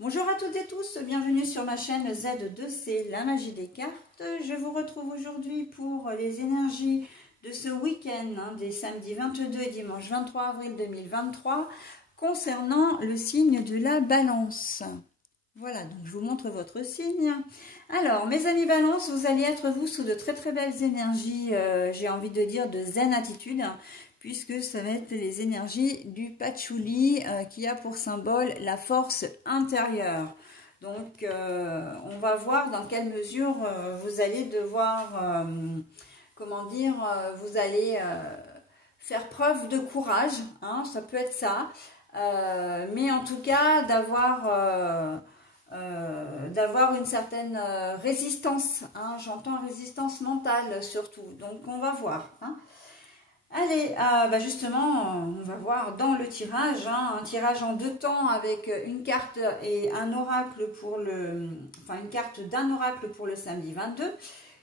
Bonjour à toutes et tous, bienvenue sur ma chaîne Z2C, la magie des cartes. Je vous retrouve aujourd'hui pour les énergies de ce week-end, des samedis 22 et dimanche 23 avril 2023, concernant le signe de la Balance. Voilà, donc je vous montre votre signe. Alors, mes amis Balance, vous allez être vous sous de très belles énergies, j'ai envie de dire de zen attitude, puisque ça va être les énergies du patchouli qui a pour symbole la force intérieure. Donc, on va voir dans quelle mesure vous allez devoir, comment dire, vous allez faire preuve de courage, hein, ça peut être ça, mais en tout cas d'avoir une certaine résistance, hein, j'entends résistance mentale surtout, donc on va voir, hein. Allez, justement, on va voir dans le tirage, hein, un tirage en deux temps avec une carte et un oracle pour une carte d'un oracle pour le samedi 22,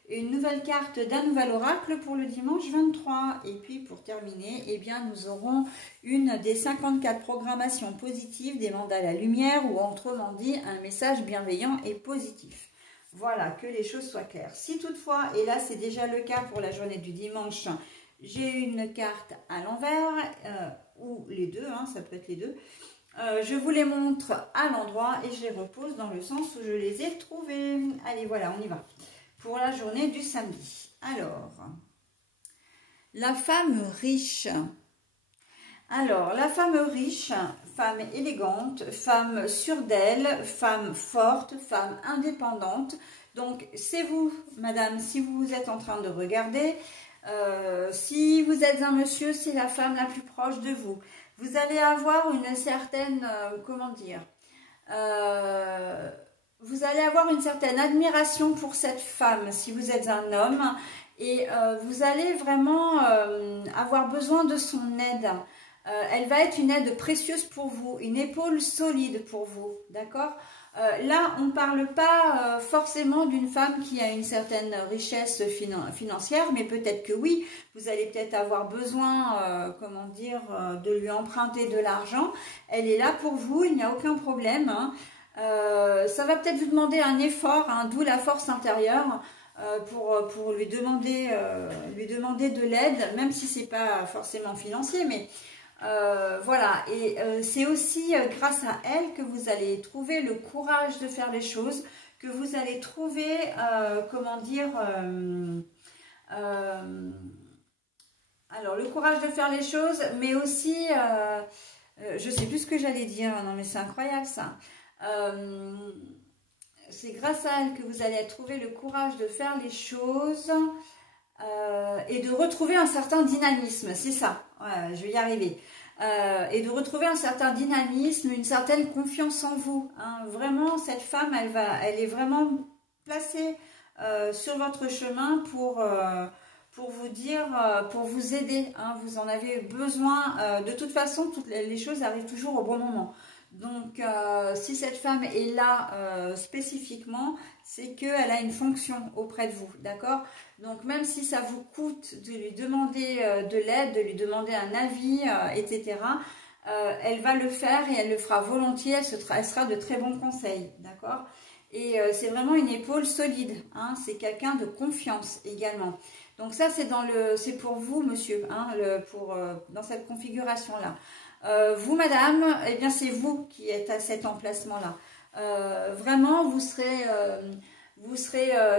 et une nouvelle carte d'un nouvel oracle pour le dimanche 23. Et puis pour terminer, eh bien, nous aurons une des 54 programmations positives des mandats à la lumière, ou autrement dit, un message bienveillant et positif. Voilà, que les choses soient claires. Si toutefois, et là c'est déjà le cas pour la journée du dimanche, j'ai une carte à l'envers, ou les deux, hein, ça peut être les deux. Je vous les montre à l'endroit et je les repose dans le sens où je les ai trouvées. Allez, voilà, on y va. Pour la journée du samedi. Alors, la femme riche. Alors, la femme riche, femme élégante, femme sûre d'elle, femme forte, femme indépendante. Donc, c'est vous, madame, si vous êtes en train de regarder. Si vous êtes un monsieur, c'est la femme la plus proche de vous. Vous allez avoir une certaine, comment dire, vous allez avoir une certaine admiration pour cette femme si vous êtes un homme, et vous allez vraiment avoir besoin de son aide. Elle va être une aide précieuse pour vous, une épaule solide pour vous, d'accord ? Là, on ne parle pas forcément d'une femme qui a une certaine richesse financière, mais peut-être que oui, vous allez peut-être avoir besoin, comment dire, de lui emprunter de l'argent. Elle est là pour vous, il n'y a aucun problème, hein. Ça va peut-être vous demander un effort, hein, d'où la force intérieure, pour lui demander de l'aide, même si ce n'est pas forcément financier, mais... voilà, et c'est aussi grâce à elle que vous allez trouver le courage de faire les choses, que vous allez trouver, comment dire, alors le courage de faire les choses, mais aussi, je sais plus ce que j'allais dire, non mais c'est incroyable ça, c'est grâce à elle que vous allez trouver le courage de faire les choses, et de retrouver un certain dynamisme, c'est ça, ouais, je vais y arriver, et de retrouver un certain dynamisme, une certaine confiance en vous, hein. Vraiment, cette femme, elle est vraiment placée sur votre chemin pour vous dire, pour vous aider, hein. Vous en avez besoin, de toute façon, toutes les choses arrivent toujours au bon moment. Donc, si cette femme est là spécifiquement, c'est qu'elle a une fonction auprès de vous, d'accord? Donc, même si ça vous coûte de lui demander de l'aide, de lui demander un avis, etc., elle va le faire et elle le fera volontiers, elle sera de très bons conseils, d'accord? Et c'est vraiment une épaule solide, hein, c'est quelqu'un de confiance également. Donc ça, c'est pour vous, monsieur, hein, dans cette configuration-là. Vous, madame, eh bien, c'est vous qui êtes à cet emplacement-là. Vraiment, vous serez,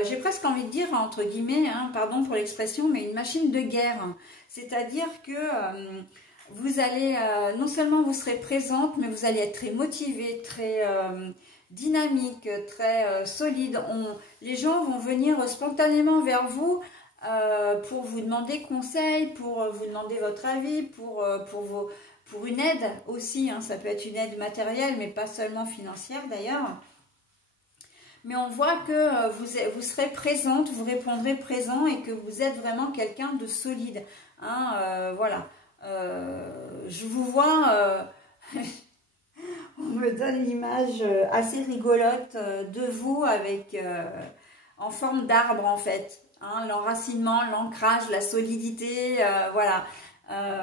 j'ai presque envie de dire, entre guillemets, hein, pardon pour l'expression, mais une machine de guerre. C'est-à-dire que vous allez, non seulement vous serez présente, mais vous allez être très motivée, très dynamique, très solide. Les gens vont venir spontanément vers vous pour vous demander conseil, pour vous demander votre avis, pour une aide aussi, hein. Ça peut être une aide matérielle, mais pas seulement financière d'ailleurs. Mais on voit que vous serez présente, vous répondrez présent et que vous êtes vraiment quelqu'un de solide, hein, voilà. Je vous vois, on me donne l'image assez rigolote de vous avec en forme d'arbre en fait, hein, l'enracinement, l'ancrage, la solidité, voilà.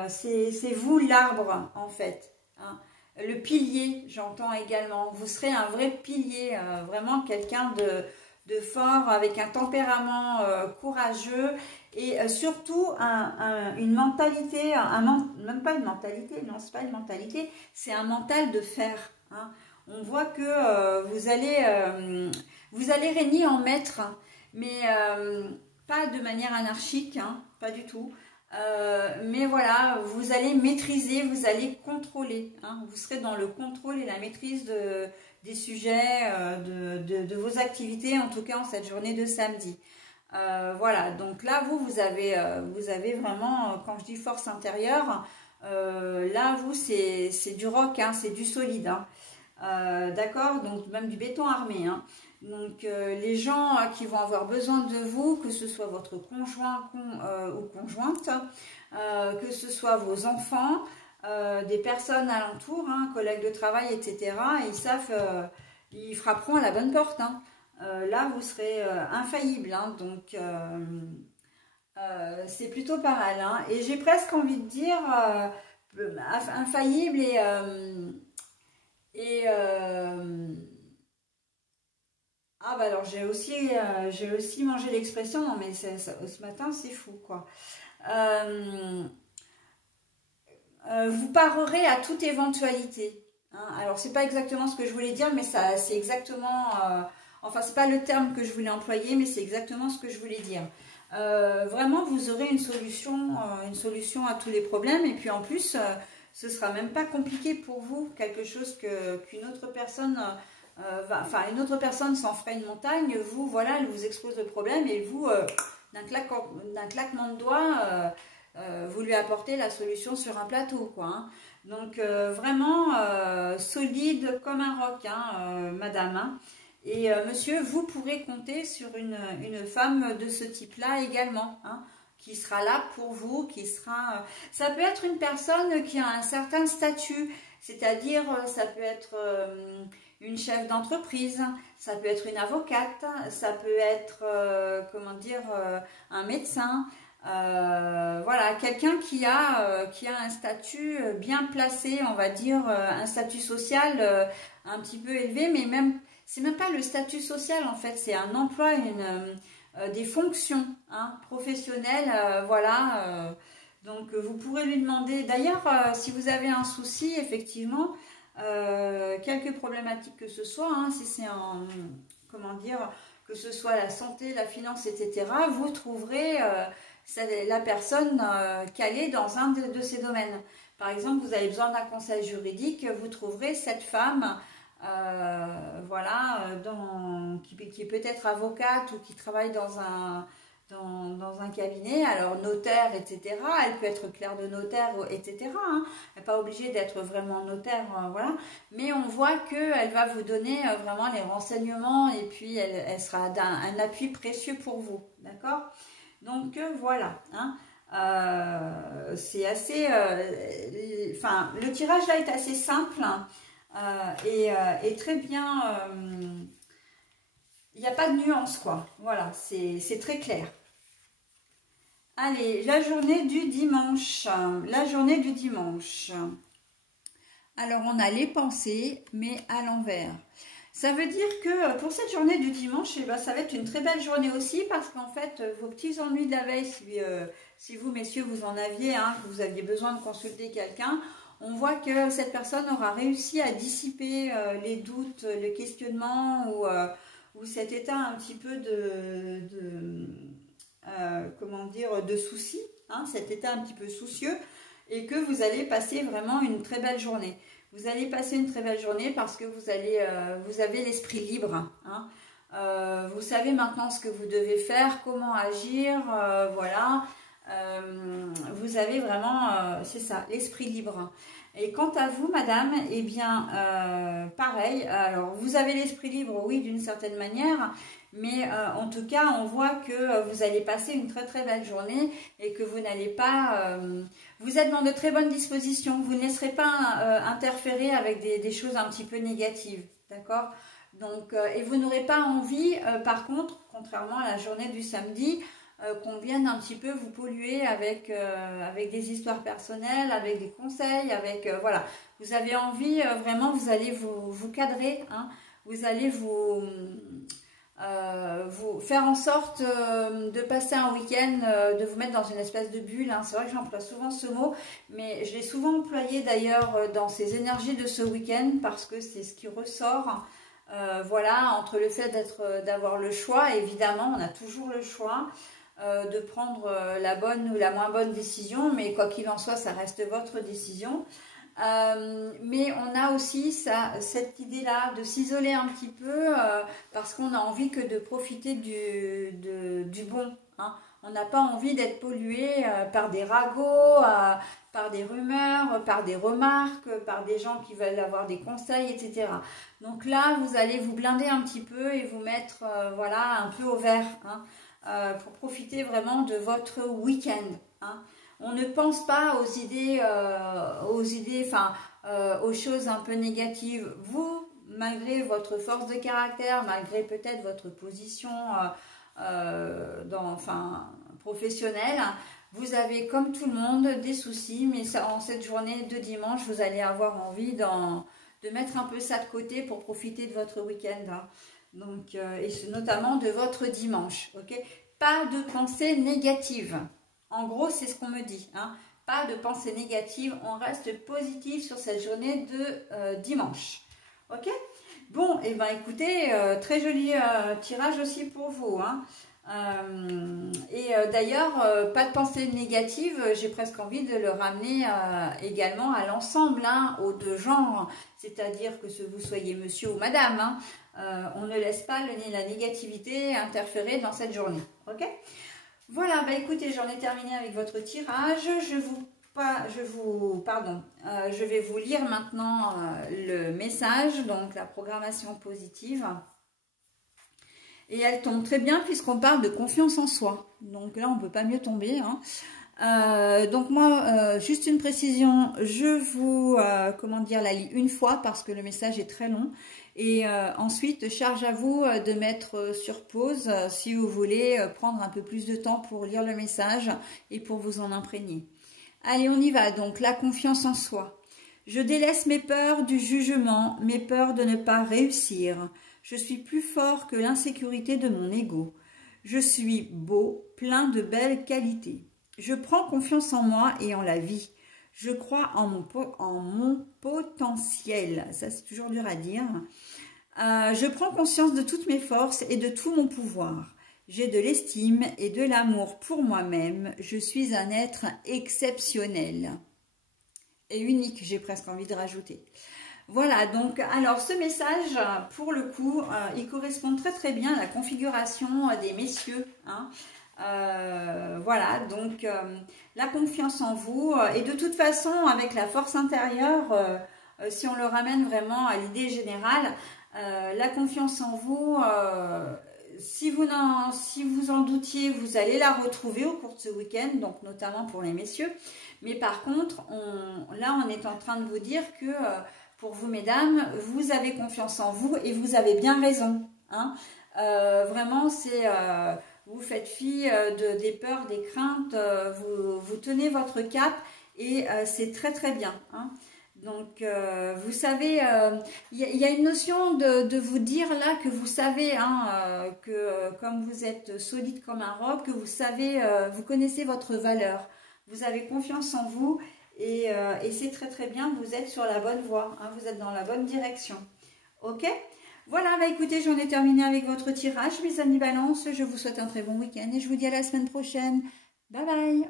C'est vous l'arbre en fait, hein. le pilier, j'entends également. Vous serez un vrai pilier, vraiment quelqu'un de fort, avec un tempérament courageux et surtout une mentalité, même pas une mentalité, non, c'est pas une mentalité, c'est un mental de fer. Hein. On voit que vous allez régner en maître, mais pas de manière anarchique, hein, pas du tout. Mais voilà, vous allez maîtriser, vous allez contrôler. Hein, vous serez dans le contrôle et la maîtrise des sujets, de vos activités, en tout cas en cette journée de samedi. Voilà, donc là, vous avez vraiment, quand je dis force intérieure, là, vous, c'est du rock, hein, c'est du solide. Hein. D'accord, donc même du béton armé. Hein. Donc les gens qui vont avoir besoin de vous, que ce soit votre conjoint ou conjointe, que ce soit vos enfants, des personnes alentours, hein, collègues de travail, etc. Ils savent, ils frapperont à la bonne porte. Hein. Là, vous serez infaillible. Hein, donc c'est plutôt pas mal. Hein. Et j'ai presque envie de dire infaillible et ah bah alors j'ai aussi mangé l'expression, non mais ce matin c'est fou quoi. Vous parerez à toute éventualité. Hein. Alors c'est pas exactement ce que je voulais dire, mais ça c'est exactement, enfin c'est pas le terme que je voulais employer, mais c'est exactement ce que je voulais dire. Vraiment vous aurez une solution à tous les problèmes et puis en plus ce sera même pas compliqué pour vous, quelque chose qu'une autre personne une autre personne s'en ferait une montagne, vous, voilà, elle vous expose le problème et vous, d'un claquement de doigts, vous lui apportez la solution sur un plateau, quoi. Hein. Donc, vraiment solide comme un roc, hein, madame. Hein. Et monsieur, vous pourrez compter sur une femme de ce type-là également, hein, qui sera là pour vous, qui sera... ça peut être une personne qui a un certain statut, c'est-à-dire, ça peut être... une chef d'entreprise, ça peut être une avocate, ça peut être, comment dire, un médecin, voilà, quelqu'un qui a un statut bien placé, on va dire, un statut social un petit peu élevé, mais même, c'est même pas le statut social en fait, c'est un emploi, des fonctions hein, professionnelles, voilà. Donc vous pourrez lui demander, d'ailleurs, si vous avez un souci, effectivement, quelques problématiques que ce soit, hein, si c'est comment dire, que ce soit la santé, la finance, etc., vous trouverez la personne calée dans un de ces domaines. Par exemple, vous avez besoin d'un conseil juridique, vous trouverez cette femme, voilà, qui est peut-être avocate ou qui travaille dans un cabinet, alors notaire, etc. Elle peut être clerc de notaire, etc. Hein. Elle n'est pas obligée d'être vraiment notaire, voilà. Mais on voit qu'elle va vous donner vraiment les renseignements et puis elle sera un appui précieux pour vous, d'accord? Donc voilà, hein. C'est assez... enfin, le tirage là est assez simple hein, et très bien... il n'y a pas de nuance, quoi. Voilà, c'est très clair. Allez, la journée du dimanche. La journée du dimanche. Alors, on a les pensées, mais à l'envers. Ça veut dire que pour cette journée du dimanche, eh ben, ça va être une très belle journée aussi parce qu'en fait, vos petits ennuis de la veille, si vous, messieurs, vous en aviez, hein, que vous aviez besoin de consulter quelqu'un, on voit que cette personne aura réussi à dissiper les doutes, le questionnement ou cet état un petit peu comment dire, de soucis, hein, cet état un petit peu soucieux, et que vous allez passer vraiment une très belle journée. Vous allez passer une très belle journée parce que vous avez l'esprit libre. Hein. Vous savez maintenant ce que vous devez faire, comment agir, voilà. Vous avez vraiment, c'est ça, l'esprit libre. Et quant à vous, madame, eh bien, pareil. Alors, vous avez l'esprit libre, oui, d'une certaine manière, mais en tout cas, on voit que vous allez passer une très très belle journée et que vous n'allez pas... vous êtes dans de très bonnes dispositions. Vous ne laisserez pas interférer avec des choses un petit peu négatives, d'accord? Donc, et vous n'aurez pas envie, par contre, contrairement à la journée du samedi, qu'on vienne un petit peu vous polluer avec, avec des histoires personnelles, avec des conseils, avec voilà. Vous avez envie, vraiment, vous allez vous cadrer, hein, vous allez vous faire en sorte de passer un week-end, de vous mettre dans une espèce de bulle, hein. C'est vrai que j'emploie souvent ce mot, mais je l'ai souvent employé d'ailleurs dans ces énergies de ce week-end parce que c'est ce qui ressort. Voilà, entre le fait d'avoir le choix, évidemment, on a toujours le choix de prendre la bonne ou la moins bonne décision, mais quoi qu'il en soit, ça reste votre décision. Mais on a aussi cette idée-là de s'isoler un petit peu parce qu'on a envie que de profiter du bon, hein. On n'a pas envie d'être pollué par des ragots, par des rumeurs, par des remarques, par des gens qui veulent avoir des conseils, etc. Donc là, vous allez vous blinder un petit peu et vous mettre voilà, un peu au vert, hein, pour profiter vraiment de votre week-end, hein. On ne pense pas aux idées, aux choses un peu négatives. Vous, malgré votre force de caractère, malgré peut-être votre position professionnelle, vous avez comme tout le monde des soucis, mais en cette journée de dimanche, vous allez avoir envie de mettre un peu ça de côté pour profiter de votre week-end, hein. Donc, et notamment de votre dimanche. Okay, pas de pensée négative. En gros, c'est ce qu'on me dit, hein. Pas de pensée négative, on reste positif sur cette journée de dimanche. Ok? Bon, et ben écoutez, très joli tirage aussi pour vous, hein. D'ailleurs, pas de pensée négative, j'ai presque envie de le ramener également à l'ensemble, hein, aux deux genres, c'est-à-dire que vous soyez monsieur ou madame, hein, on ne laisse pas la négativité interférer dans cette journée. Ok? Voilà, bah écoutez, j'en ai terminé avec votre tirage. Je vais vous lire maintenant le message, donc la programmation positive. Et elle tombe très bien puisqu'on parle de confiance en soi. Donc là, on ne peut pas mieux tomber, hein. Donc moi, juste une précision, je vous la lis une fois parce que le message est très long. Et ensuite, charge à vous de mettre sur pause si vous voulez prendre un peu plus de temps pour lire le message et pour vous en imprégner. Allez, on y va. Donc, la confiance en soi. Je délaisse mes peurs du jugement, mes peurs de ne pas réussir. Je suis plus fort que l'insécurité de mon ego. Je suis beau, plein de belles qualités. Je prends confiance en moi et en la vie. Je crois en mon potentiel. Ça, c'est toujours dur à dire. Je prends conscience de toutes mes forces et de tout mon pouvoir. J'ai de l'estime et de l'amour pour moi-même. Je suis un être exceptionnel. Et unique, j'ai presque envie de rajouter. Voilà, donc, alors ce message, pour le coup, il correspond très très bien à la configuration des messieurs, hein. Voilà, donc la confiance en vous et de toute façon avec la force intérieure, si on le ramène vraiment à l'idée générale, la confiance en vous, si vous en doutiez, vous allez la retrouver au cours de ce week-end, donc notamment pour les messieurs. Mais par contre, là on est en train de vous dire que pour vous mesdames, vous avez confiance en vous et vous avez bien raison, hein. Vraiment c'est... vous faites fi des peurs, des craintes, vous tenez votre cap et c'est très très bien, hein. Donc vous savez, il y a une notion de vous dire là que vous savez, hein, que comme vous êtes solide comme un roc, que vous savez, vous connaissez votre valeur, vous avez confiance en vous et c'est très très bien, vous êtes sur la bonne voie, hein, vous êtes dans la bonne direction. Ok ? Voilà, bah écoutez, j'en ai terminé avec votre tirage, mes amis Balance. Je vous souhaite un très bon week-end et je vous dis à la semaine prochaine. Bye bye!